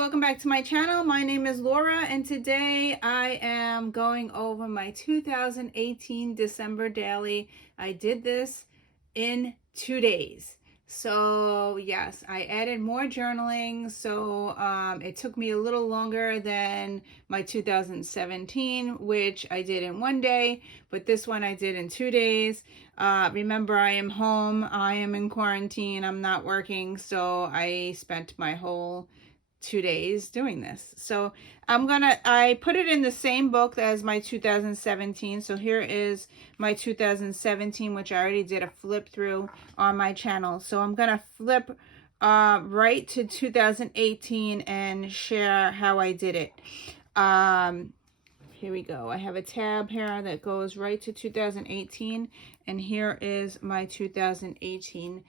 welcome back to my channel. My name is Laura, and today I am going over my 2018 December daily. I did this in 2 days. So yes, I added more journaling, so it took me a little longer than my 2017, which I did in 1 day, but this one I did in 2 days. Remember, I am home, I am in quarantine, I'm not working, so I spent my whole 2 days doing this. So I put it in the same book as my 2017. So here is my 2017, which I already did a flip through on my channel. So I'm gonna flip right to 2018 and share how I did it. Here we go. I have a tab here that goes right to 2018, and here is my 2018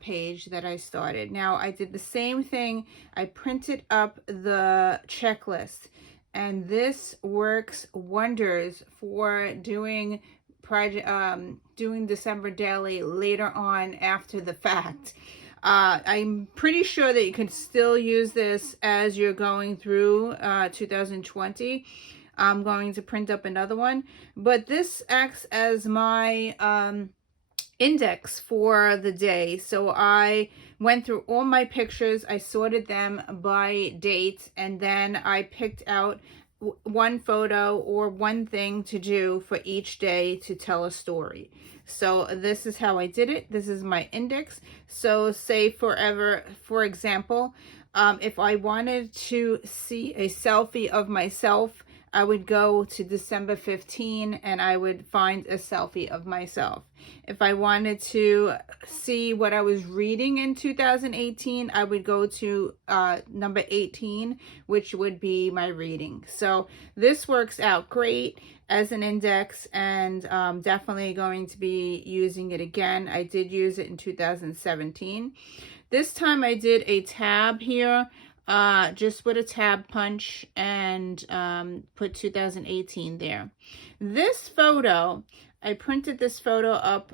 page that I started. Now I did the same thing. I printed up the checklist, and this works wonders for doing December daily later on after the fact. I'm pretty sure that you can still use this as you're going through 2020. I'm going to print up another one, but this acts as my index for the day. So I went through all my pictures, I sorted them by date, and then I picked out one photo or one thing to do for each day to tell a story. So this is how I did it. This is my index. So say for example, if I wanted to see a selfie of myself, I would go to December 15 and I would find a selfie of myself. If I wanted to see what I was reading in 2018, I would go to number 18, which would be my reading. So this works out great as an index, and definitely going to be using it again. I did use it in 2017. This time I did a tab here, just with a tab punch, and put 2018 there. This photo, I printed this photo up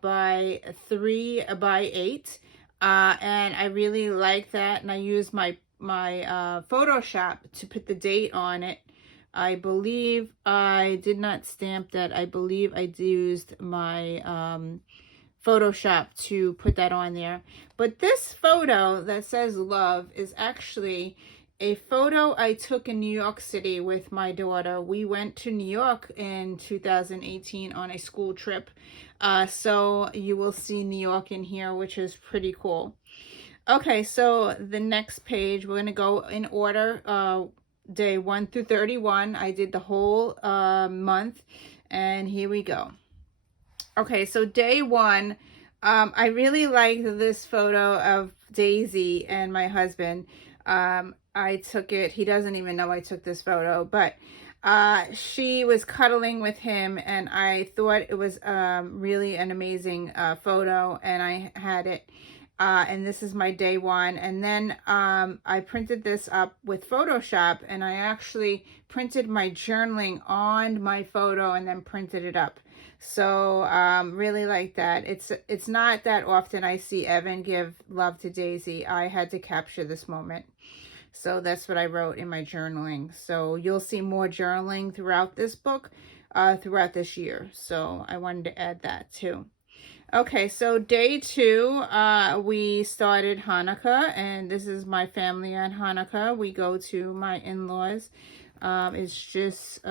by 3 by 8, and I really like that, and I used my Photoshop to put the date on it. I believe I did not stamp that. I believe I used my Photoshop to put that on there. But this photo that says love is actually a photo I took in New York City with my daughter. We went to New York in 2018 on a school trip. So you will see New York in here, which is pretty cool. Okay, so the next page, we're going to go in order, day 1 through 31. I did the whole month, and here we go. Okay, so day 1, I really liked this photo of Daisy and my husband. I took it, he doesn't even know I took this photo, but she was cuddling with him, and I thought it was really an amazing photo, and I had it. And this is my day 1. And then I printed this up with Photoshop, and I actually printed my journaling on my photo and then printed it up. So really like that. It's not that often I see Evan give love to Daisy. I had to capture this moment. So that's what I wrote in my journaling. So you'll see more journaling throughout this book, throughout this year. So I wanted to add that too. Okay, so day 2, we started Hanukkah, and this is my family on Hanukkah. We go to my in-laws. It's just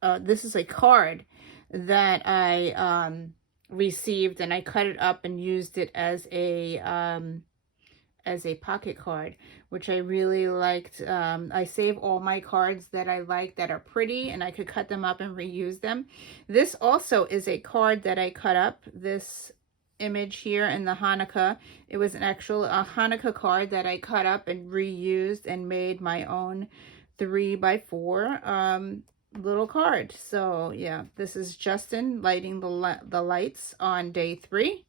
this is a card that I received, and I cut it up and used it as a pocket card, which I really liked. I save all my cards that I like that are pretty, and I could cut them up and reuse them. This also is a card that I cut up. This image here in the Hanukkah, it was an actual Hanukkah card that I cut up and reused and made my own 3 by 4 little card. So yeah, this is Justin lighting the lights on day 3.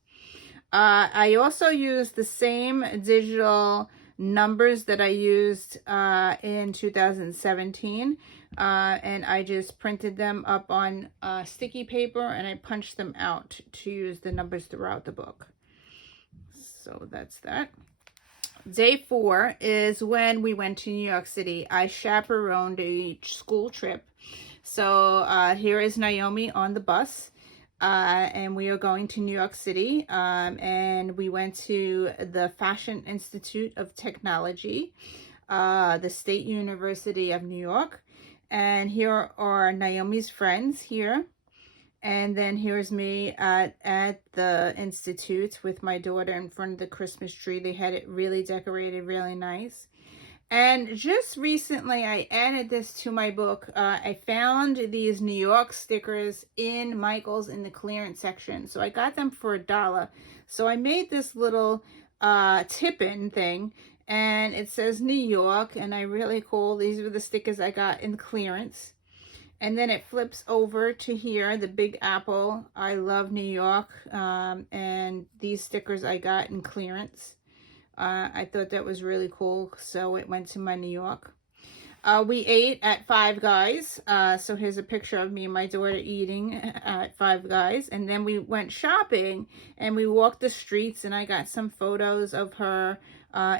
I also used the same digital numbers that I used in 2017, and I just printed them up on sticky paper, and I punched them out to use the numbers throughout the book. So that's that. Day 4 is when we went to New York City. I chaperoned a school trip. So here is Naomi on the bus. And we are going to New York City. And we went to the Fashion Institute of Technology, the State University of New York. And here are Naomi's friends here. And then here's me at the Institute with my daughter in front of the Christmas tree. They had it really decorated, really nice. And just recently, I added this to my book. I found these New York stickers in Michael's in the clearance section. So I got them for $1. So I made this little tip-in thing. And it says New York. And I really cool. These were the stickers I got in clearance. And then it flips over to here, the Big Apple. I love New York. And these stickers I got in clearance. I thought that was really cool, so it went to my New York. We ate at Five Guys. So here's a picture of me and my daughter eating at Five Guys. And then we went shopping and we walked the streets, and I got some photos of her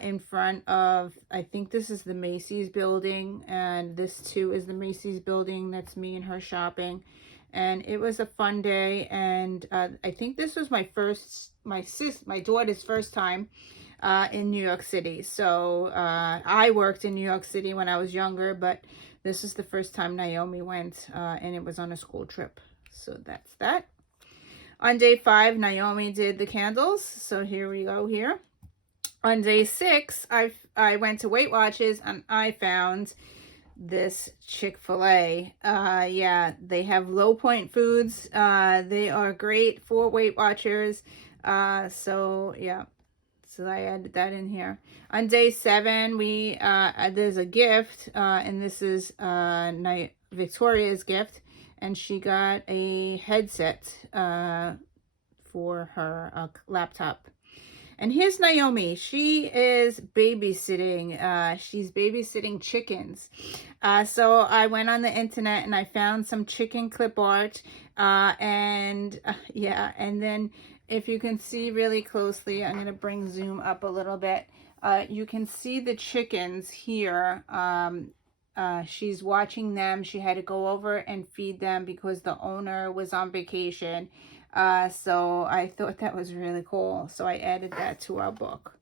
in front of, I think this is the Macy's building, and this too is the Macy's building. That's me and her shopping. And it was a fun day, and I think this was my daughter's first time in New York City. So I worked in New York City when I was younger, but this is the first time Naomi went, and it was on a school trip. So that's that. On day 5, Naomi did the candles. So here we go here. On day 6, I went to Weight Watchers, and I found this Chick-fil-A. Yeah, they have low point foods. They are great for Weight Watchers. So yeah. So I added that in here. On day 7, there's a gift, and this is Victoria's gift, and she got a headset for her laptop. And here's Naomi. She is babysitting. She's babysitting chickens. So I went on the internet and I found some chicken clip art. Yeah, and then if you can see really closely, I'm going to zoom up a little bit. You can see the chickens here. She's watching them. She had to go over and feed them because the owner was on vacation. So I thought that was really cool. So I added that to our book.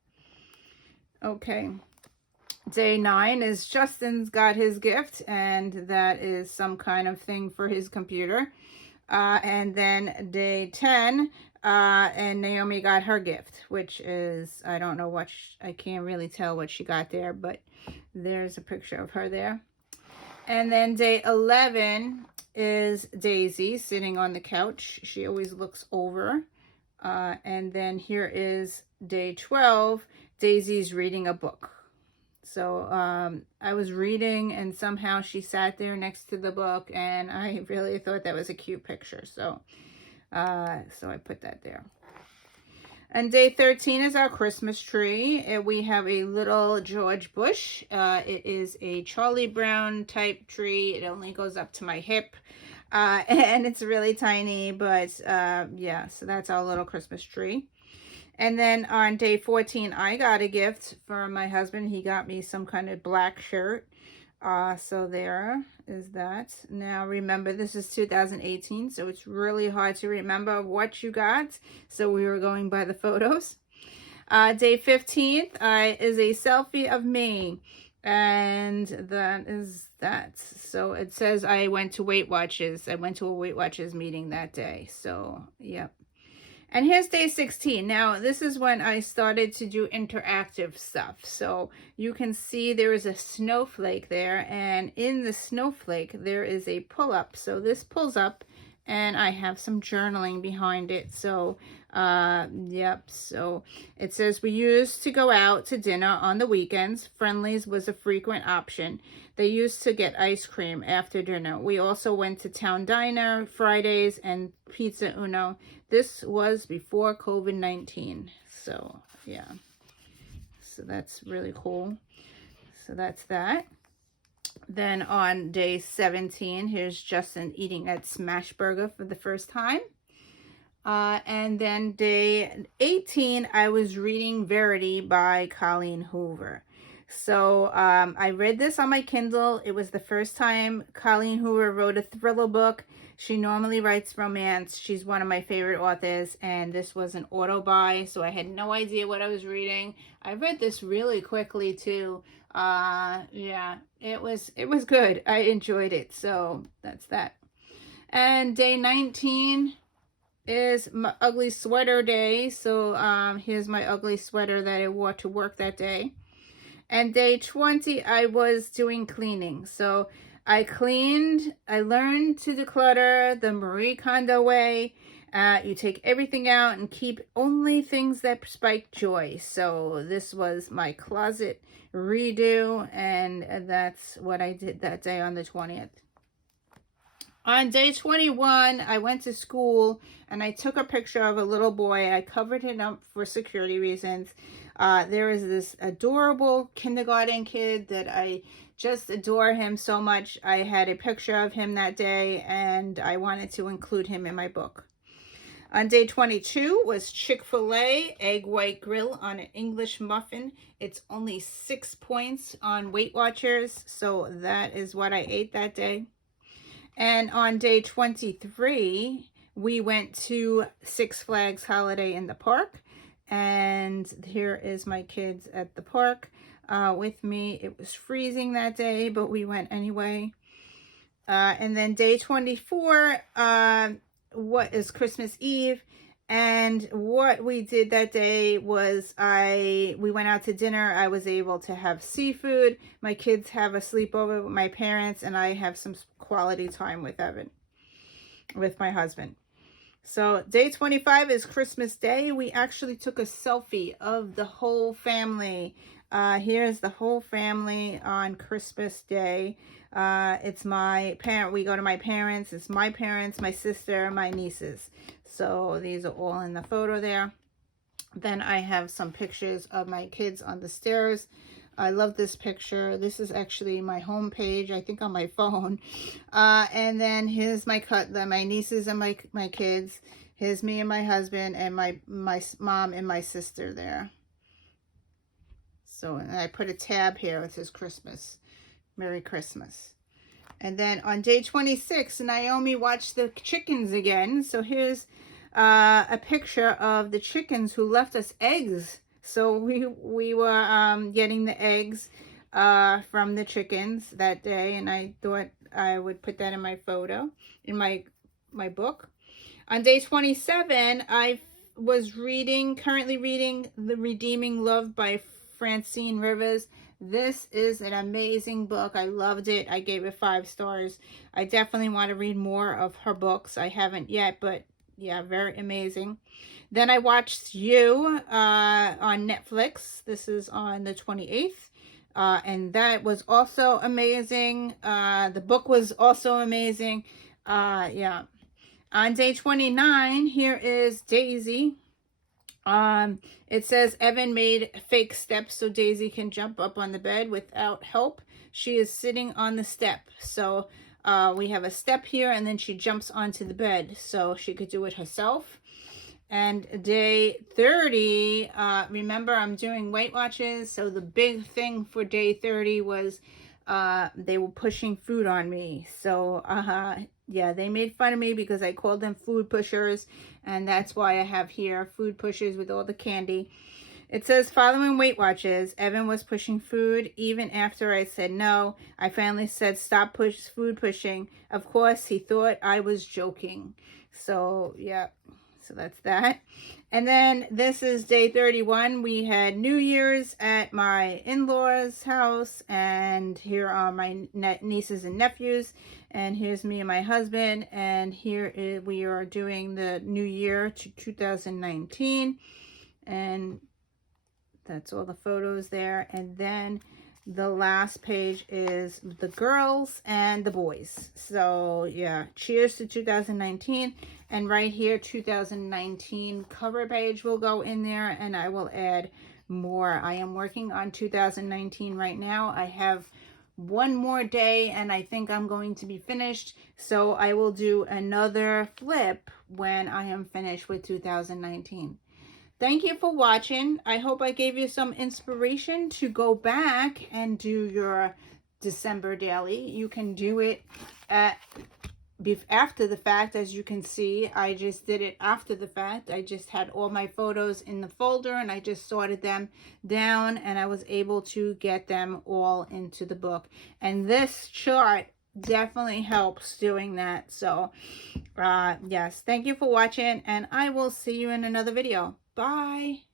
Okay. Day 9 is Justin's got his gift, and that is some kind of thing for his computer. And then day 10, and Naomi got her gift, which is, I don't know what, I can't really tell what she got there, but there's a picture of her there. And then day 11 is Daisy sitting on the couch. She always looks over. And then here is day 12. Daisy's reading a book. So I was reading, and somehow she sat there next to the book, and I really thought that was a cute picture. So I put that there. And day 13 is our Christmas tree. We have a little George Bush. It is a Charlie Brown type tree. It only goes up to my hip. And it's really tiny, but yeah, so that's our little Christmas tree. And then on day 14, I got a gift for my husband. He got me some kind of black shirt. So there is that. Now remember, this is 2018, so it's really hard to remember what you got. So we were going by the photos. Day 15th is a selfie of me. And that is that. So it says I went to Weight Watchers. I went to a Weight Watchers meeting that day. So, yep. And here's day 16. Now, this is when I started to do interactive stuff. So you can see there is a snowflake there. And in the snowflake, there is a pull-up. So this pulls up, and I have some journaling behind it. So, yep. So it says we used to go out to dinner on the weekends. Friendly's was a frequent option. They used to get ice cream after dinner. We also went to Town Diner Fridays and Pizza Uno. This was before COVID-19. So, yeah. So that's really cool. So that's that. Then on day 17, here's Justin eating at Smash Burger for the first time. And then day 18, I was reading Verity by Colleen Hoover. So I read this on my Kindle. It was the first time Colleen Hoover wrote a thriller book. She normally writes romance. She's one of my favorite authors, and this was an auto buy, so I had no idea what I was reading. I read this really quickly too. Yeah, it was good. I enjoyed it. So that's that. And day 19 is my ugly sweater day. So here's my ugly sweater that I wore to work that day. And day 20, I was doing cleaning. So I cleaned, I learned to declutter the Marie Kondo way. You take everything out and keep only things that spike joy. So this was my closet redo, and that's what I did that day on the 20th. On day 21, I went to school and I took a picture of a little boy. I covered him up for security reasons. There is this adorable kindergarten kid that I just adore him so much. I had a picture of him that day and I wanted to include him in my book. On day 22 was Chick-fil-A egg white grill on an English muffin. It's only 6 points on Weight Watchers, so that is what I ate that day. And on day 23, we went to Six Flags Holiday in the Park. And here is my kids at the park with me. It was freezing that day, but we went anyway. And then day 24, what is Christmas Eve? And what we did that day was we went out to dinner. I was able to have seafood. My kids have a sleepover with my parents, and I have some quality time with Evan, with my husband. So day 25 is Christmas Day. We actually took a selfie of the whole family. Here's the whole family on Christmas Day. It's my parent. We go to my parents. It's my parents, my sister, my nieces. So these are all in the photo there. Then I have some pictures of my kids on the stairs. I love this picture. This is actually my home page, I think, on my phone. And then here's my nieces and my kids. Here's me and my husband and my mom and my sister there. So, and I put a tab here. It says Christmas. Merry Christmas. And then on day 26, Naomi watched the chickens again. So here's a picture of the chickens who left us eggs. So we were getting the eggs from the chickens that day, and I thought I would put that in my photo, in my book. On day 27, I was currently reading The Redeeming Love by Francine Rivers. This is an amazing book. I loved it. I gave it 5 stars. I definitely want to read more of her books. I haven't yet, but yeah, very amazing. Then I watched You on Netflix. This is on the 28th. And that was also amazing. The book was also amazing. Yeah. On day 29, here is Daisy. It says Evan made fake steps so Daisy can jump up on the bed without help. She is sitting on the step. So we have a step here, and then she jumps onto the bed so she could do it herself. And day 30, remember, I'm doing Weight Watchers. So the big thing for day 30 was they were pushing food on me. So yeah, they made fun of me because I called them food pushers, and that's why I have here food pushers with all the candy. It says, following Weight Watchers, Evan was pushing food even after I said no. I finally said, stop food pushing. Of course, he thought I was joking. So yeah, so that's that. And then this is day 31. We had New Year's at my in-laws' house, and here are my nieces and nephews, and here's me and my husband, and here we are doing the new year to 2019, and that's all the photos there. And then the last page is the girls and the boys. So yeah, cheers to 2019. And right here, 2019 cover page will go in there, and I will add more. I am working on 2019 right now. I have one more day and I think I'm going to be finished. So I will do another flip when I am finished with 2019. Thank you for watching. I hope I gave you some inspiration to go back and do your December daily. You can do it after the fact. As you can see, I just did it after the fact. I just had all my photos in the folder and I just sorted them down and I was able to get them all into the book. And this chart definitely helps doing that. So yes, thank you for watching and I will see you in another video. Bye.